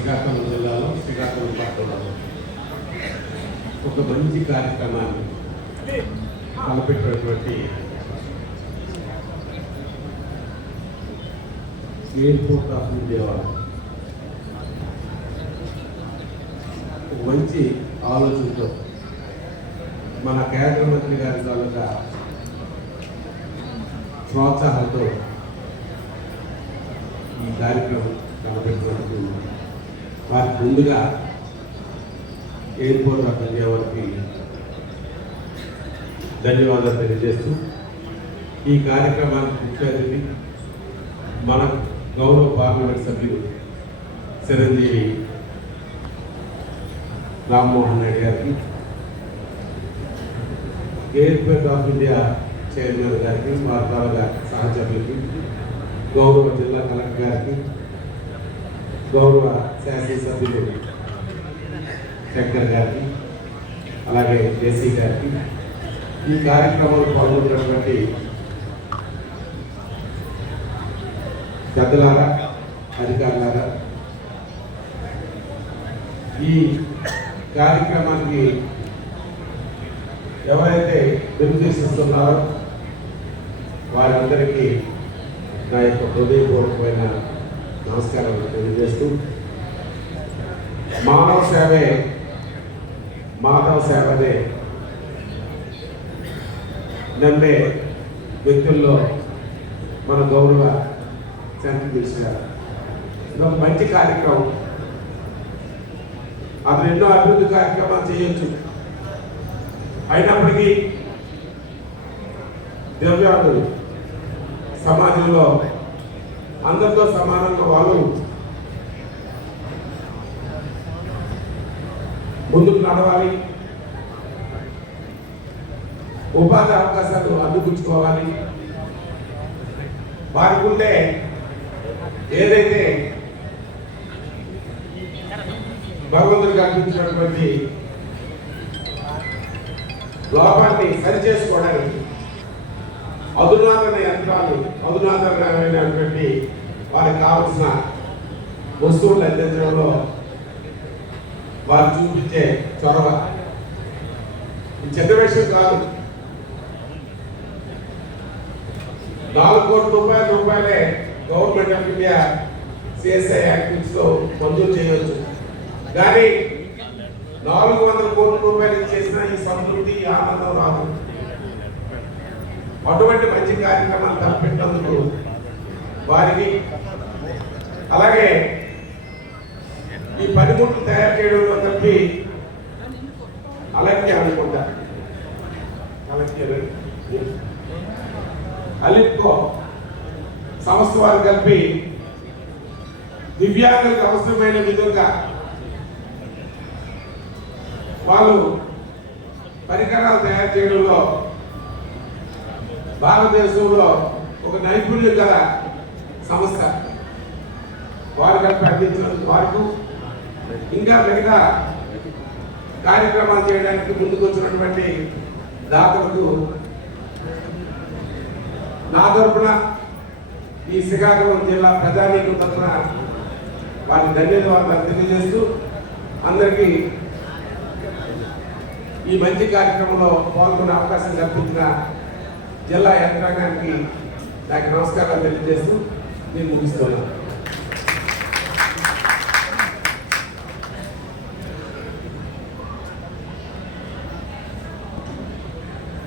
శ్రీకాకుళం జిల్లాలో శ్రీకాకుళం పట్టణంలో ఒక మంచి కార్యక్రమాన్ని తలపెట్టినటువంటి ఎయిర్పోర్ట్ ఆఫ్ విజయవాడ ఒక మంచి ఆలోచనతో మన కేంద్ర మంత్రి గారి తాలూకా ప్రోత్సాహంతో ఈ కార్యక్రమం తలపెట్టినందుకు వారికి ముందుగా ఎయిర్పోర్ట్ ఆఫ్ విజయవాడకి ధన్యవాదాలు తెలియజేస్తూ ఈ కార్యక్రమానికి ముఖ్య అతిథి మన గౌరవ పార్లమెంట్ సభ్యులు చిరంజీవి రామ్మోహన్ రెడ్డి గారికి, ఎయిర్పోర్ట్ ఆఫ్ ఇండియా చైర్మన్ గారికి, వారి తాలూకా సహచరులకి, గౌరవ జిల్లా కలెక్టర్ గారికి, గౌరవ శాసనసభ్యులు శంకర్ గారికి, అలాగే జేసీ గారికి, ఈ కార్యక్రమంలో పాల్గొన్నటువంటి పెద్దలారా, అధికారులారా, ఈ కార్యక్రమానికి ఎవరైతే నిర్దేశిస్తున్నారో వారందరికీ నా యొక్క హృదయపూర్వకమైన నమస్కారాలు తెలియజేస్తూ మానవ సేవనే నమ్మే వ్యక్తుల్లో మన గౌరవ సెంట్రల్ మినిస్టర్ ఇది ఒక మంచి కార్యక్రమం. అతను ఎన్నో అభివృద్ధి కార్యక్రమాలు చేయొచ్చు. అయినప్పటికీ దివ్యాంగులు సమాజంలో అందరితో సమానంగా వాళ్ళు ముందుకు నడవాలి, ఉపాధి అవకాశాలు అందిపుచ్చుకోవాలి. వారికి ఉండే ఏదైతే భగవంతుడు కల్పించినటువంటి లోపాన్ని సరిచేసుకోవడానికి అధునాతన యంత్రాలు, అధునాతనమైనటువంటి వారికి కావలసిన వస్తువులు అందించడంలో వారు చూపించే చొరవ చిన్న విషయం కాదు. 4 కోట్ల రూపాయలే government of India CSI activities లో మంజూరు చేయవచ్చు. కానీ 400 కోట్ల రూపాయలు చేసిన ఈ సంతృప్తి, ఆనందం రాదు. అటువంటి మంచి కార్యక్రమాలు తలపెట్టినందుకు వారికి, అలాగే ఈ పనిముట్లు తయారు చేయడంలో తప్పి అలాగే అనుకుంటా అలిప్కో సంస్థ వారు కలిపి దివ్యాంగులకు అవసరమైన విధంగా వాళ్ళు పరికరాలు తయారు చేయడంలో భారతదేశంలో ఒక నైపుణ్యం గల సంస్థ వారు కలిపి అందించినందుకు వారికి, ఇంకా మిగతా కార్యక్రమాలు చేయడానికి ముందుకు వచ్చినటువంటి దాతలకు నా తరఫున, ఈ శ్రీకాకుళం జిల్లా ప్రజానీకం తరఫున వారికి ధన్యవాదాలు తెలియజేస్తూ అందరికీ ఈ మంచి కార్యక్రమంలో పాల్గొనే అవకాశం కల్పించిన జిల్లా యంత్రాంగానికి నాకు నమస్కారాలు తెలియజేస్తూ నేను ముగిస్తున్నాను.